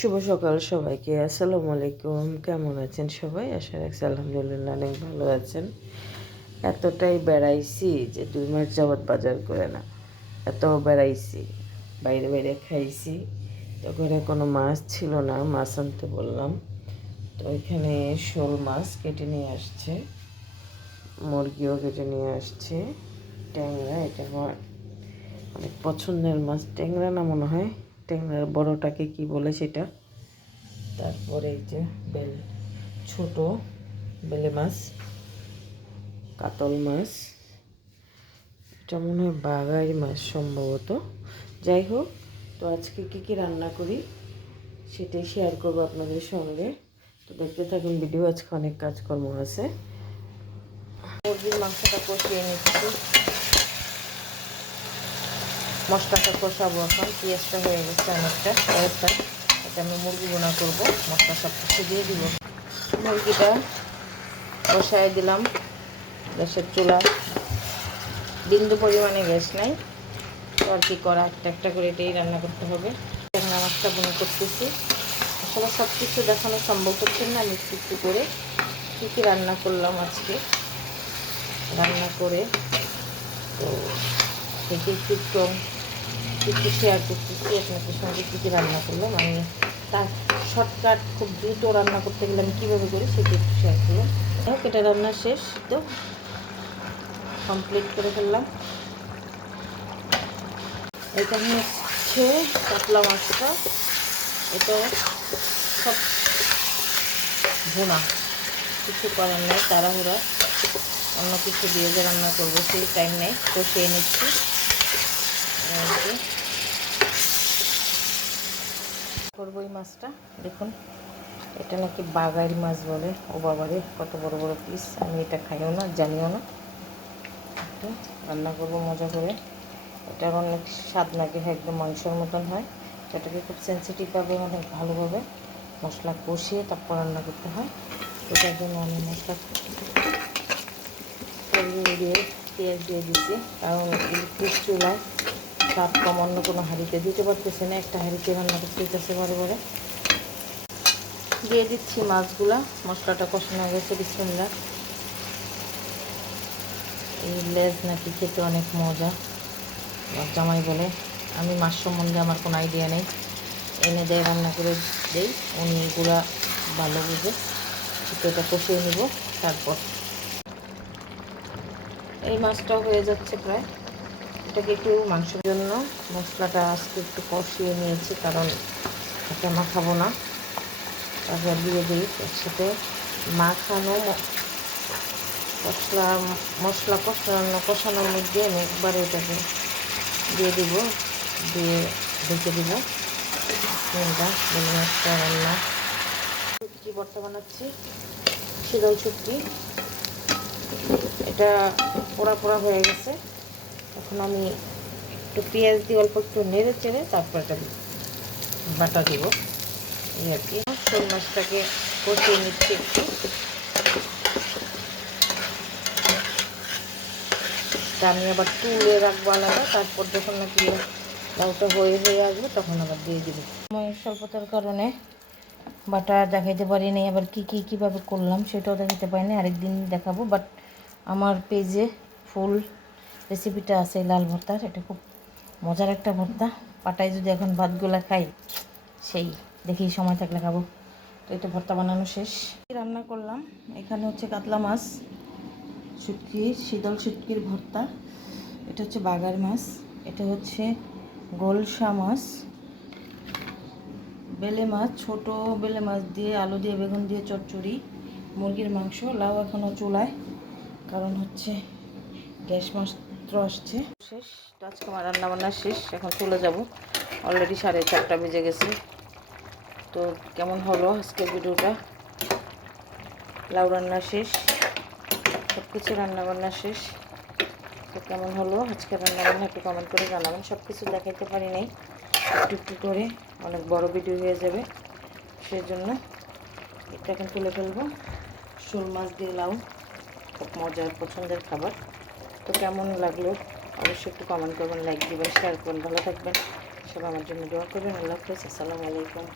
শুভ সকাল সবাইকে। আসসালামু আলাইকুম। কেমন আছেন সবাই? আশা রাখছি আলহামদুলিল্লাহ অনেক ভালো আছেন। এতটাই বেড়াইছি যে 2 মাস যাবৎ বাজার করে না। এত বেড়াইছি, বাইরে বাইরে খাইছি। তো ঘরে কোনো মাছ ছিল না, মাছ আনতে বললাম। তো এখানে শোল মাছ কেটে নিয়ে আসছে, মুরগিও কেটে নিয়ে আসছে, ট্যাংরা, এটা আমার অনেক পছন্দের মাছ। ট্যাংরা না মনে হয়, ট্যাংরার বড়টাকে কি বলে সেটা। তারপরে এই যে ছোট বেলে মাছ, কাতল মাছ, এটা মনে হয় বাঘাইর মাছ সম্ভবত। যাই হোক, তো আজকে কী রান্না করি সেটাই শেয়ার করবো আপনাদের সঙ্গে। তো দেখতে থাকুন ভিডিও। আজকে অনেক কাজকর্ম আছে। মুরগির মাংসটা কষিয়ে নিচ্ছি, মশলাটা কষাবো এখন। পেঁয়াজটা হয়ে গেছে অনেকটা, এটা আমি মুরগি বোনা করবো। মশলা সব কিছু দিয়ে দিব। মুরগিটা বসায় দিলাম গ্যাসের চুলা, বিন্দু পরিমাণে গ্যাস নাই। তো আর কি করা, একটা একটা করে এটাই রান্না করতে হবে। ট্যাংরা মাছটা বোনা করতেছি। আসলে সব কিছু দেখানো সম্ভব হচ্ছে না, আমি একটু করে কী রান্না করলাম আজকে। রান্না করে তো থেকে একটু শেয়ার করতেছি আপনাদের সঙ্গে কী রান্না করলাম আমি। তার শর্টকাট খুব দ্রুত রান্না করতে গেলে আমি কীভাবে করি সেটা একটু শেয়ার করলাম। হোক, এটা রান্না শেষ, তো কমপ্লিট করে ফেললাম। এখানে হচ্ছে কাতলা মাছটা, এটা সব ভুনা, কিছু করার নেই, তাড়াহুড়া অন্য কিছু দিয়ে যে রান্না করবো সেই টাইম নেই। কষিয়ে নিচ্ছি করবো এই মাছটা। দেখুন, এটা নাকি বাঘাইর মাছ বলে। ও বাবারে, কত বড় বড় পিস! আমি এটা খাইও না, জানিও না। একটু রান্না করবো মজা করে। এটার অনেক স্বাদ নাকি একদম মাংসের মতন হয়। এটাকে খুব সেন্সিটিভভাবে, অনেক ভালোভাবে মশলা কষিয়ে তারপর রান্না করতে হয়। এটার জন্য আমি মশলা দিয়ে পেঁয়াজ দিয়ে দিচ্ছি, কারণ ইলেকট্রিক চুলায় তাপ কম, অন্য কোনো হাঁড়িতে দিতে পারতেছে না। একটা হাঁড়িতে রান্না করতে হইতেছে বারে বারে। দিয়ে দিচ্ছি মাছগুলা। মশলাটা কষানো গেছে। বিসমিল্লাহ। এই লেজ নাকি খেতে অনেক মজা, জামাই বলে। আমি মাছ সম্বন্ধে আমার কোনো আইডিয়া নেই, এনে দেয়, রান্না করে দেই, উনি এগুলা ভালো বুঝে। এটা কষিয়ে নেব। তারপর এই মাছটাও হয়ে যাচ্ছে প্রায়। এটাকে একটু মাংসের জন্য মশলাটা আজকে একটু কষিয়ে নিয়েছি, কারণ এটা মাখাবো না। তারপর দিয়ে দিই একসাথে মাখানো মশলা কষানোর মধ্যে আমি একবারে এটাকে দিয়ে দিব, দিয়ে ঢেকে দিব। একটা রান্না শুটকি ভর্তা বানাচ্ছি, শীতল শুটকি। এটা পোড়া পোড়া হয়ে গেছে। এখন আমি একটু পেঁয়াজ দিয়ে অল্প একটু নেড়ে চেড়ে তারপর এটা বাটা দিব, এই আর কি। শোল মাছটাকে কষিয়ে নিচ্ছি একটু। আমি আবার তুলে রাখবো আলাদা, তারপর যখন নাকি লাউটা হয়ে আসবে তখন আবার দিয়ে দিব। সময়ের স্বল্পতার কারণে বাটা দেখাইতে পারিনি, আবার কীভাবে করলাম সেটাও দেখাতে পারিনি। আরেকদিন দেখাবো। বাট আমার পেজে ফুল রেসিপিটা আছে লাল ভর্তার। এটা খুব মজার একটা ভর্তা। পাটায় যদি এখন ভাতগুলা খাই, সেই দেখি সময় থাকলে খাবো। তো এটা ভর্তা বানানো শেষ। রান্না করলাম এখানে হচ্ছে কাতলা মাছ, শীতল শুটকির ভর্তা। এটা হচ্ছে বাগার মাছ, এটা হচ্ছে গোলসা মাছ, বেলে মাছ, ছোট বেলে মাছ দিয়ে আলু দিয়ে বেগুন দিয়ে চচ্চড়ি, মুরগির মাংস। লাউ এখনও চুলায়, কারণ হচ্ছে গ্যাস মাত্র আসছে। শেষ, তো আজকে আমার রান্নাবান্না শেষ। এখন চলে যাব, অলরেডি 4:30 বেজে গেছে। তো কেমন হলো আজকের ভিডিওটা? লাউ রান্না শেষ, সব কিছু রান্নাবান্না শেষ। তো কেমন হলো আজকে রান্নাবান্না একটু কমেন্ট করে জানাবেন। সব কিছু দেখাইতে পারি নাই, একটু করে অনেক বড় ভিডিও হয়ে যাবে, সেজন্য এটা এখন তুলে ফেলবো। শোল মাছ দিয়ে লাউ খুব মজার, পছন্দের খাবার। তো কেমন লাগলো অবশ্যই একটু কমেন্ট করবেন, লাইক দিবেন, শেয়ার করবেন। ভালো থাকবেন সবাই, আমার জন্য দোয়া করবেন। আল্লাহ হাফেজ, আসসালামু আলাইকুম।